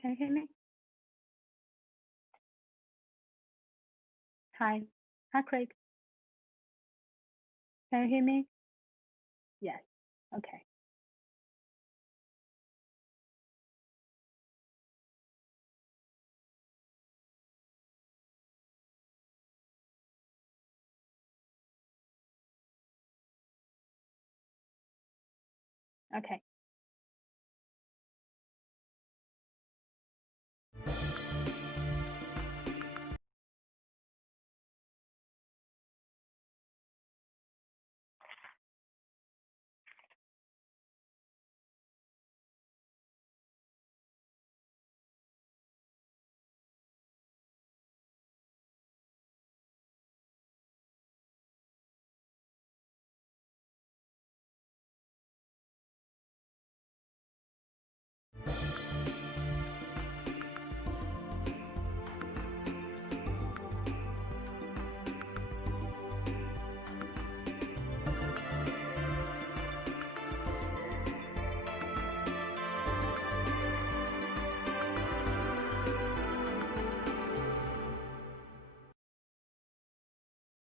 Can you hear me? Hi. Hi, Craig. Can you hear me? Yes. Okay. Okay.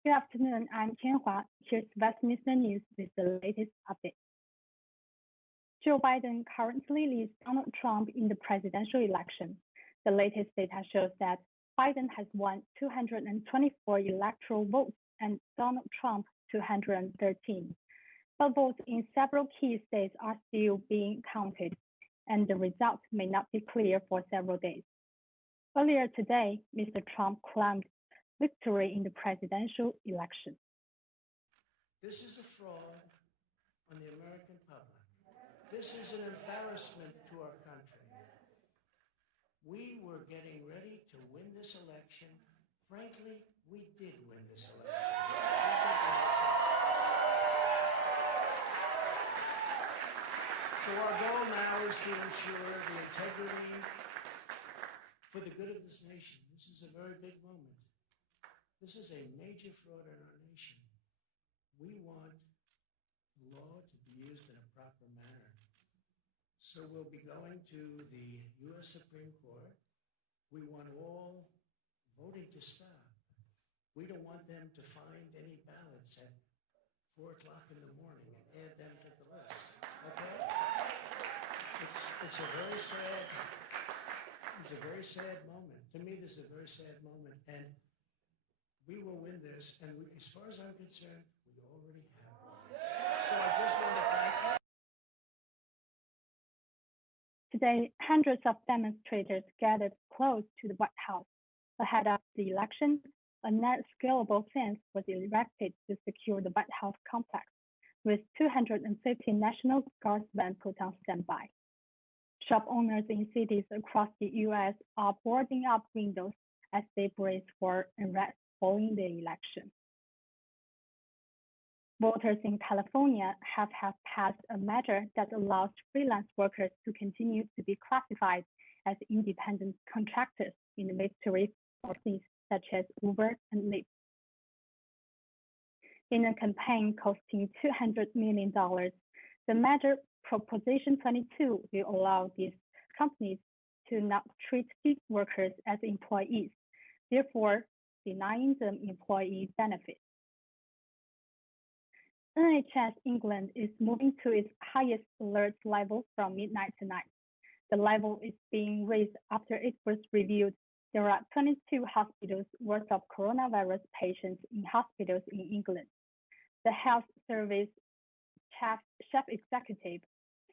Good afternoon. I'm Tianhua. Here's Westminster News with the latest update. Joe Biden currently leads Donald Trump in the presidential election. The latest data shows that Biden has won 224 electoral votes and Donald Trump 213. But votes in several key states are still being counted, and the results may not be clear for several days. Earlier today, Mr. Trump claimed victory in the presidential election. This is a fraud on the American public. This is an embarrassment to our country. We were getting ready to win this election. Frankly, we did win this election. So our goal now is to ensure the integrity for the good of this nation. This is a very big moment. This is a major fraud in our nation. We want law to be used in a proper manner. So we'll be going to the U.S. Supreme Court. We want all voting to stop. We don't want them to find any ballots at 4 o'clock in the morning and add them to the list. Okay? It's a very sad moment. To me, this is a very sad moment. And we will win this. And as far as I'm concerned, we already have won. So I just want to thank you. Today, hundreds of demonstrators gathered close to the White House. Ahead of the election, a net-scalable fence was erected to secure the White House complex, with 250 National Guardsmen put on standby. Shop owners in cities across the U.S. are boarding up windows as they brace for unrest following the election. Voters in California have passed a measure that allows freelance workers to continue to be classified as independent contractors in the victory companies such as Uber and Lyft. In a campaign costing $200 million, the measure Proposition 22 will allow these companies to not treat gig workers as employees, therefore denying them employee benefits. NHS England is moving to its highest alert level from midnight tonight. The level is being raised after it was revealed there are 22 hospitals worth of coronavirus patients in hospitals in England. The health service chief executive,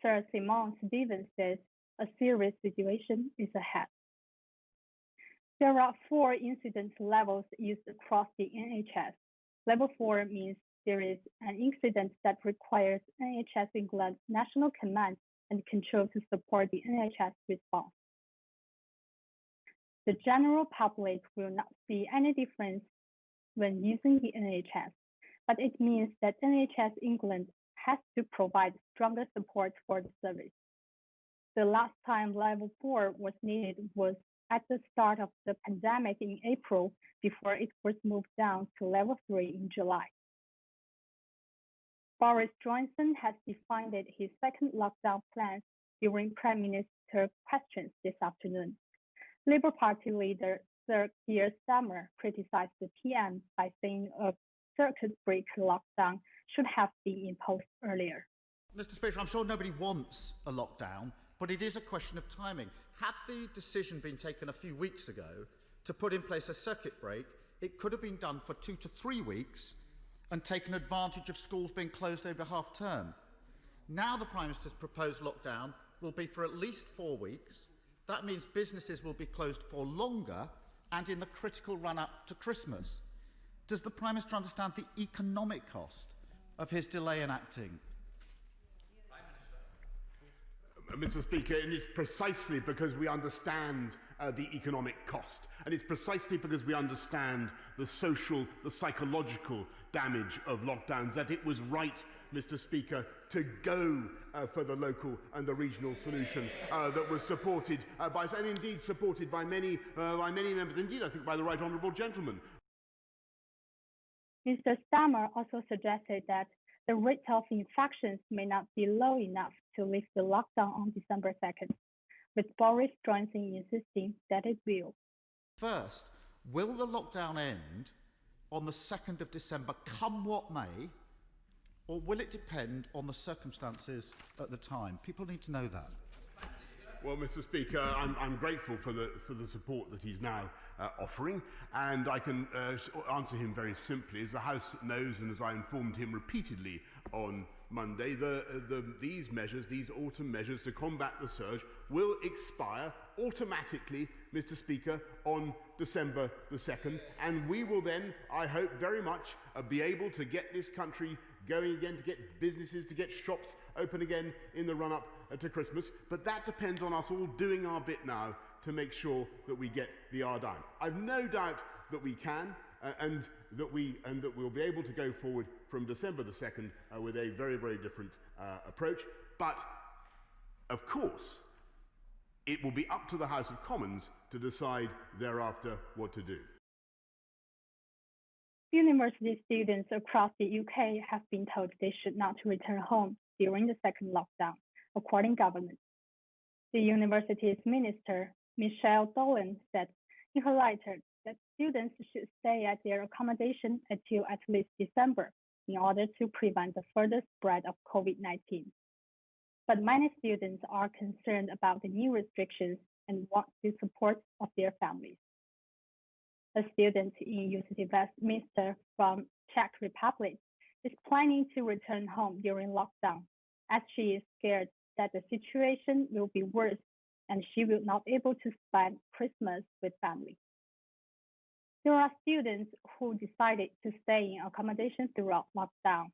Sir Simon Stevens, says a serious situation is ahead. There are 4 incident levels used across the NHS. Level 4 means there is an incident that requires NHS England National Command and Control to support the NHS response. The general public will not see any difference when using the NHS, but it means that NHS England has to provide stronger support for the service. The last time level 4 was needed was at the start of the pandemic in April, before it was moved down to level 3 in July. Boris Johnson has defined his second lockdown plans during Prime Minister questions this afternoon. Labour Party leader Sir Keir Starmer criticized the PM by saying a circuit breaker lockdown should have been imposed earlier. Mr. Speaker, I'm sure nobody wants a lockdown, but it is a question of timing. Had the decision been taken a few weeks ago to put in place a circuit break, it could have been done for 2 to 3 weeks and taken advantage of schools being closed over half term. Now the Prime Minister's proposed lockdown will be for at least 4 weeks. That means businesses will be closed for longer and in the critical run-up to Christmas. Does the Prime Minister understand the economic cost of his delay in acting? Mr. Speaker, and it's precisely because we understand the economic cost, and it's precisely because we understand the social, the psychological damage of lockdowns that it was right, Mr. Speaker, to go for the local and the regional solution that was supported by, and indeed supported by many members, indeed I think by the right honourable gentleman. Mr. Starmer also suggested that the rate of infections may not be low enough to lift the lockdown on December 2nd, with Boris Johnson insisting that it will. First, will the lockdown end on the 2nd of December, come what may, or will it depend on the circumstances at the time? People need to know that. Well, Mr. Speaker, I'm grateful for the support that he's now offering, and I can answer him very simply. As the House knows, and as I informed him repeatedly on Monday, these measures, these autumn measures to combat the surge, will expire automatically, Mr. Speaker, on December the 2nd, and we will then, I hope very much, be able to get this country going again, to get businesses, to get shops open again in the run-up to Christmas. But that depends on us all doing our bit now to make sure that we get the R down. I've no doubt that we can, and that we'll be able to go forward from December the 2nd with a very, very different approach. But, of course, it will be up to the House of Commons to decide thereafter what to do. University students across the UK have been told they should not return home during the second lockdown, according to government. The university's minister, Michelle Dolan, said in her letter that students should stay at their accommodation until at least December in order to prevent the further spread of COVID-19. But many students are concerned about the new restrictions and want the support of their families. A student in UC Westminster from Czech Republic is planning to return home during lockdown, as she is scared that the situation will be worse and she will not be able to spend Christmas with family. There are students who decided to stay in accommodation throughout lockdown.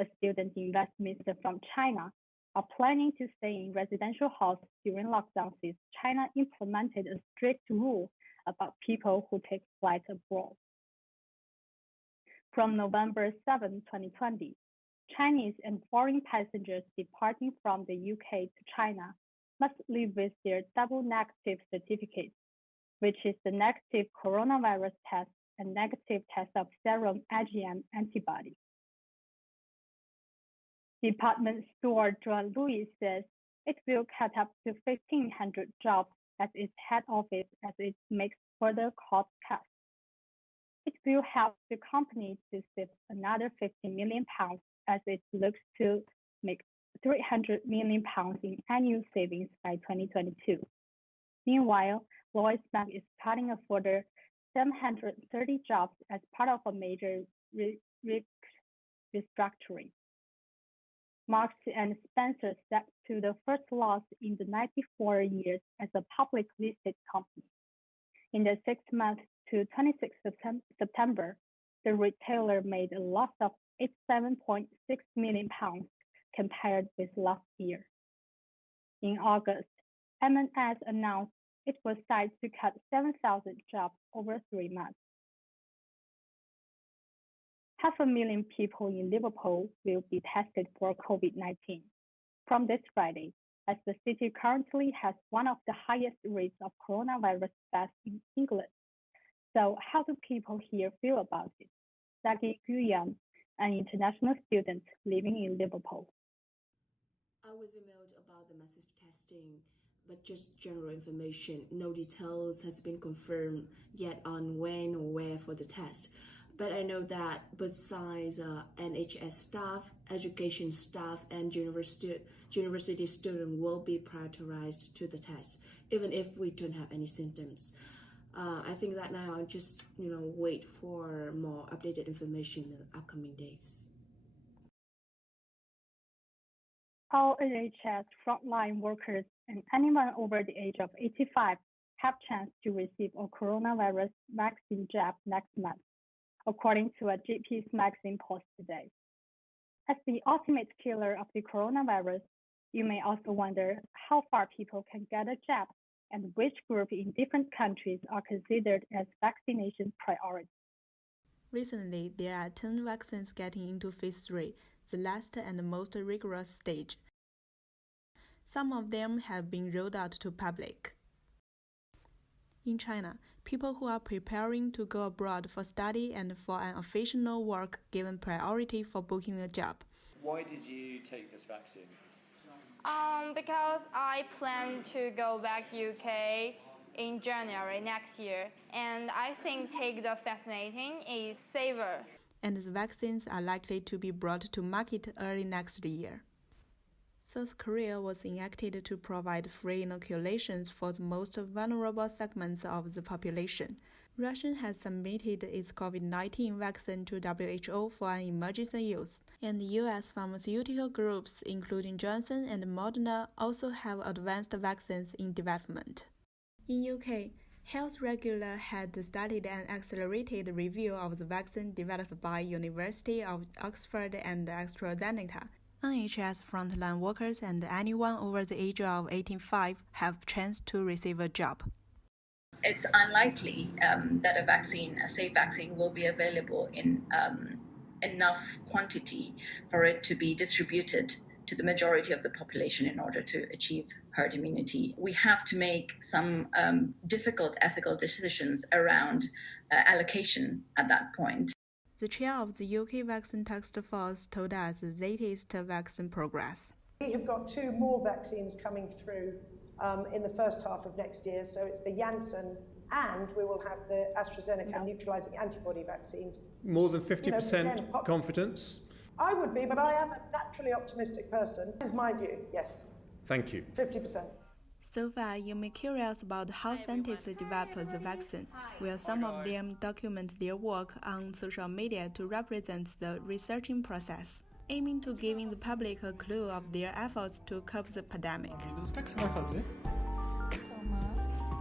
A student in Westminster from China are planning to stay in residential halls during lockdown since China implemented a strict rule about people who take flights abroad. From November 7, 2020, Chinese and foreign passengers departing from the UK to China must leave with their double negative certificate, which is the negative coronavirus test and negative test of serum IgM antibody. Department store John Lewis says it will cut up to 1,500 jobs at its head office as it makes further cost cuts. It will help the company to save another £50 million as it looks to make £300 million in annual savings by 2022. Meanwhile, Lloyds Bank is cutting a further 730 jobs as part of a major restructuring. Marks and Spencer stepped to the first loss in the 94 years as a public listed company. In the 6 months to 26 September, the retailer made a loss of £87.6 million compared with last year. In August, M&S announced it was set to cut 7,000 jobs over 3 months. 500,000 people in Liverpool will be tested for COVID-19 from this Friday, as the city currently has one of the highest rates of coronavirus deaths in England. So how do people here feel about it? Zagi Guyan, an international student living in Liverpool. I was emailed about about the massive testing, but just general information. No details has been confirmed yet on when or where for the test. But I know that besides NHS staff, education staff, and university students will be prioritized to the test, even if we don't have any symptoms. I think that now I just wait for more updated information in the upcoming days. All NHS frontline workers and anyone over the age of 85 have chance to receive a coronavirus vaccine jab next month, according to a GP's magazine post today. As the ultimate killer of the coronavirus, you may also wonder how far people can get a jab and which group in different countries are considered as vaccination priority. Recently, there are 10 vaccines getting into phase 3, the last and most rigorous stage. Some of them have been rolled out to public. In China, people who are preparing to go abroad for study and for an official work given priority for booking a job. Why did you take this vaccine? Because I plan to go back UK in January next year, and I think take the vaccinating is safer. And the vaccines are likely to be brought to market early next year. South Korea was enacted to provide free inoculations for the most vulnerable segments of the population. Russia has submitted its COVID-19 vaccine to WHO for an emergency use, and US pharmaceutical groups, including Johnson and Moderna, also have advanced vaccines in development. In UK, health regulator had started an accelerated review of the vaccine developed by University of Oxford and AstraZeneca. NHS frontline workers and anyone over the age of 85 have chance to receive a job. It's unlikely that a safe vaccine will be available in enough quantity for it to be distributed to the majority of the population in order to achieve herd immunity. We have to make some difficult ethical decisions around allocation at that point. The chair of the UK Vaccine Task Force told us the latest vaccine progress. We have got 2 more vaccines coming through in the first half of next year. So it's the Janssen and we will have the AstraZeneca neutralizing antibody vaccines. More than 50% confidence? I would be, but I am a naturally optimistic person. This is my view, yes. Thank you. 50%. So far, you may be curious about how scientists develop the vaccine, where some of them document their work on social media to represent the researching process, aiming to giving the public a clue of their efforts to curb the pandemic.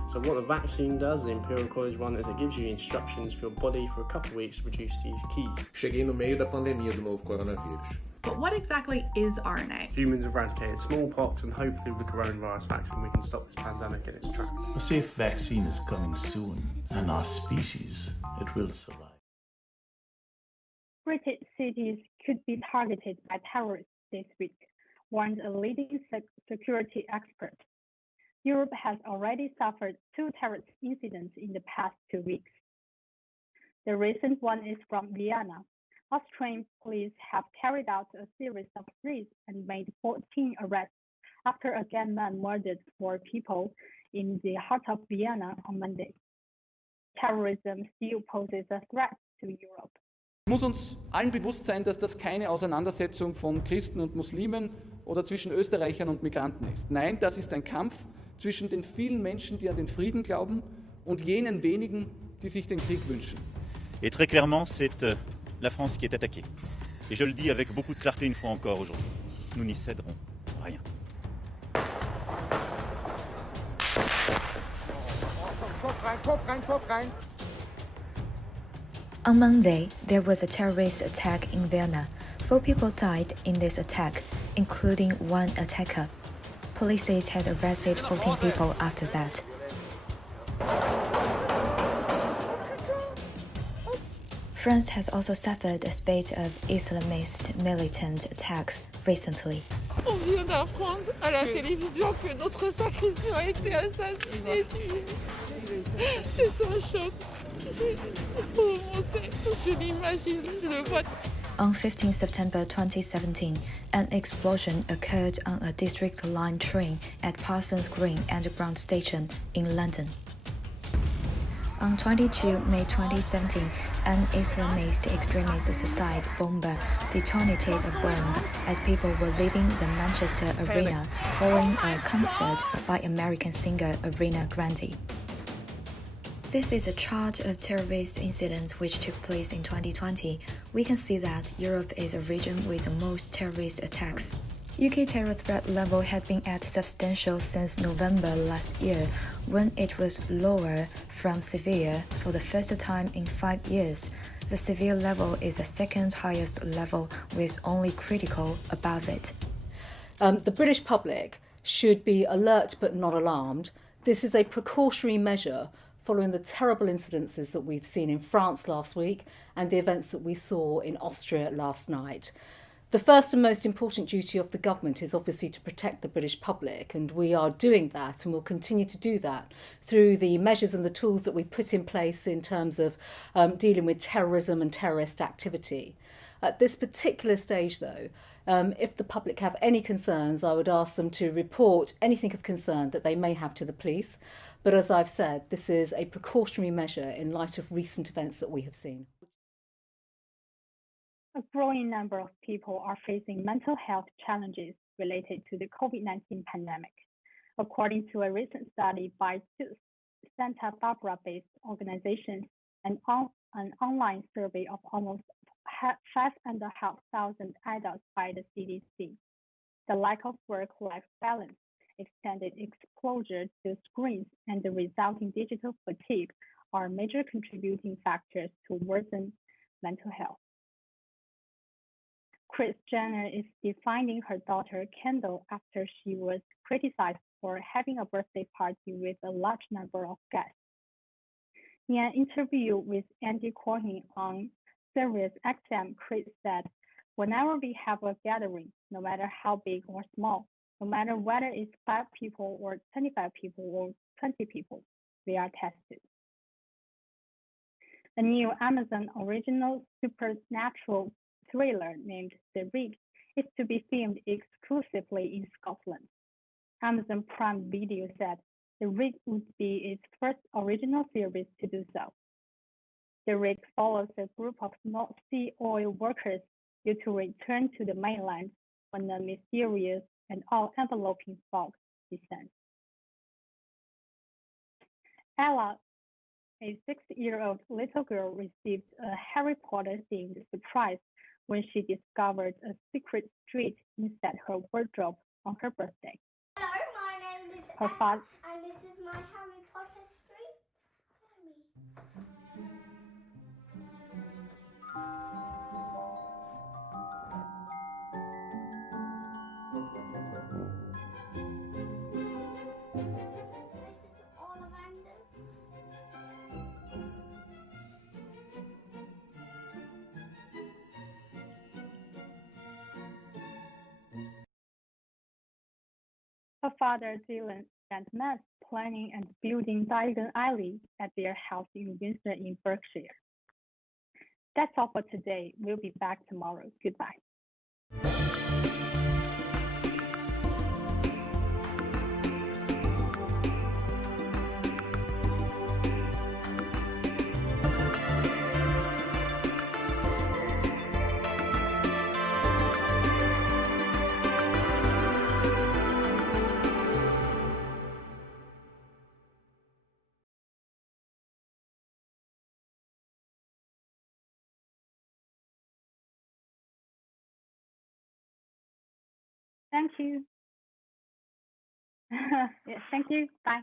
So what the vaccine does, the Imperial College one, is it gives you instructions for your body for a couple of weeks to produce these keys. Cheguei no meio da pandemia do novo coronavírus. But what exactly is RNA? Humans eradicated smallpox, and hopefully with the coronavirus vaccine we can stop this pandemic in its tracks. A safe vaccine is coming soon, and our species, it will survive. British cities could be targeted by terrorists this week, warned a leading security expert. Europe has already suffered 2 terrorist incidents in the past 2 weeks. The recent one is from Vienna. Austrian police have carried out a series of raids and made 14 arrests after a gunman murdered 4 people in the heart of Vienna on Monday. Terrorism still poses a threat to Europe. Es muss uns allen bewusst sein, dass das keine Auseinandersetzung von Christen und Muslimen oder zwischen Österreichern und Migranten ist. Nein, das ist ein Kampf zwischen den vielen Menschen, die an den Frieden glauben, und jenen wenigen, die sich den Krieg wünschen. Et très clairement, c'est la France qui est attaquée. Et je le dis avec beaucoup de clarté une fois encore aujourd'hui. Nous n'y céderons rien. On Monday, there was a terrorist attack in Vienna. 4 people died in this attack, including 1 attacker. Police had arrested 14 people after that. France has also suffered a spate of Islamist militant attacks recently. On vient d'apprendre à la télévision que notre sacristain a été assassiné et tué. C'est un choc. Je l'imagine, je le vois. On 15 September 2017, an explosion occurred on a District Line train at Parsons Green Underground Station in London. On 22 May 2017, an Islamist extremist suicide bomber detonated a bomb as people were leaving the Manchester Arena following a concert by American singer Ariana Grande. This is a chart of terrorist incidents which took place in 2020. We can see that Europe is a region with the most terrorist attacks. UK terror threat level had been at substantial since November last year, when it was lower from severe for the first time in 5 years. The severe level is the second highest level, with only critical above it. The British public should be alert but not alarmed. This is a precautionary measure following the terrible incidences that we've seen in France last week and the events that we saw in Austria last night. The first and most important duty of the government is obviously to protect the British public, and we are doing that and will continue to do that through the measures and the tools that we put in place in terms of dealing with terrorism and terrorist activity. At this particular stage, though, if the public have any concerns, I would ask them to report anything of concern that they may have to the police. But as I've said, this is a precautionary measure in light of recent events that we have seen. A growing number of people are facing mental health challenges related to the COVID-19 pandemic. According to a recent study by two Santa Barbara-based organizations and an online survey of almost 5,500 adults by the CDC, the lack of work-life balance, extended exposure to screens, and the resulting digital fatigue are major contributing factors to worsen mental health. Kris Jenner is defending her daughter Kendall after she was criticized for having a birthday party with a large number of guests. In an interview with Andy Cohen on Sirius XM, Kris said, "Whenever we have a gathering, no matter how big or small, no matter whether it's 5 people or 25 people or 20 people, we are tested." A new Amazon original supernatural thriller named The Rig is to be filmed exclusively in Scotland. Amazon Prime Video said The Rig would be its first original series to do so. The Rig follows a group of North Sea oil workers due to return to the mainland when a mysterious and all-enveloping fog descends. Ella, a 6-year-old little girl, received a Harry Potter-themed surprise when she discovered a secret street inside her wardrobe on her birthday. Hello, my name is Her Emma, and this is my Harry Potter street. This is Ollivander. Her father, Dylan, spent months planning and building Diagon Alley at their house in Windsor in Berkshire. That's all for today. We'll be back tomorrow. Goodbye. Thank you. Yeah, thank you. Bye.